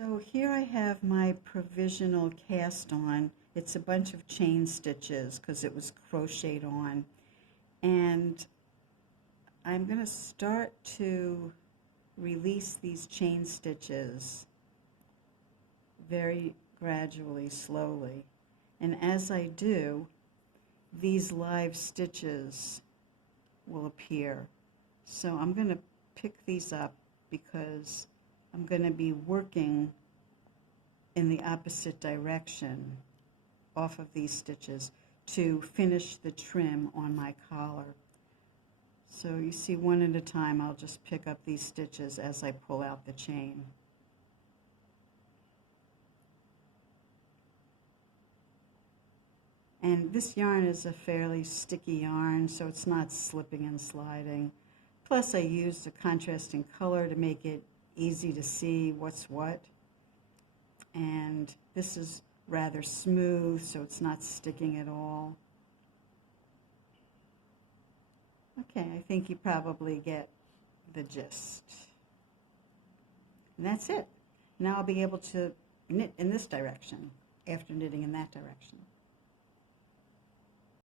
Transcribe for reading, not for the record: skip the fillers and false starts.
So here I have my provisional cast on. It's a bunch of chain stitches because it was crocheted on. And I'm going to start to release these chain stitches very gradually, slowly. And as I do, these live stitches will appear. So I'm going to pick these up because I'm going to be working in the opposite direction off of these stitches to finish the trim on my collar. So you see, one at a time, I'll just pick up these stitches as I pull out the chain. And this yarn is a fairly sticky yarn, so it's not slipping and sliding. Plus I used a contrasting color to make it easy to see what's what. And this is rather smooth, so it's not sticking at all. Okay, I think you probably get the gist. And that's it. Now I'll be able to knit in this direction after knitting in that direction.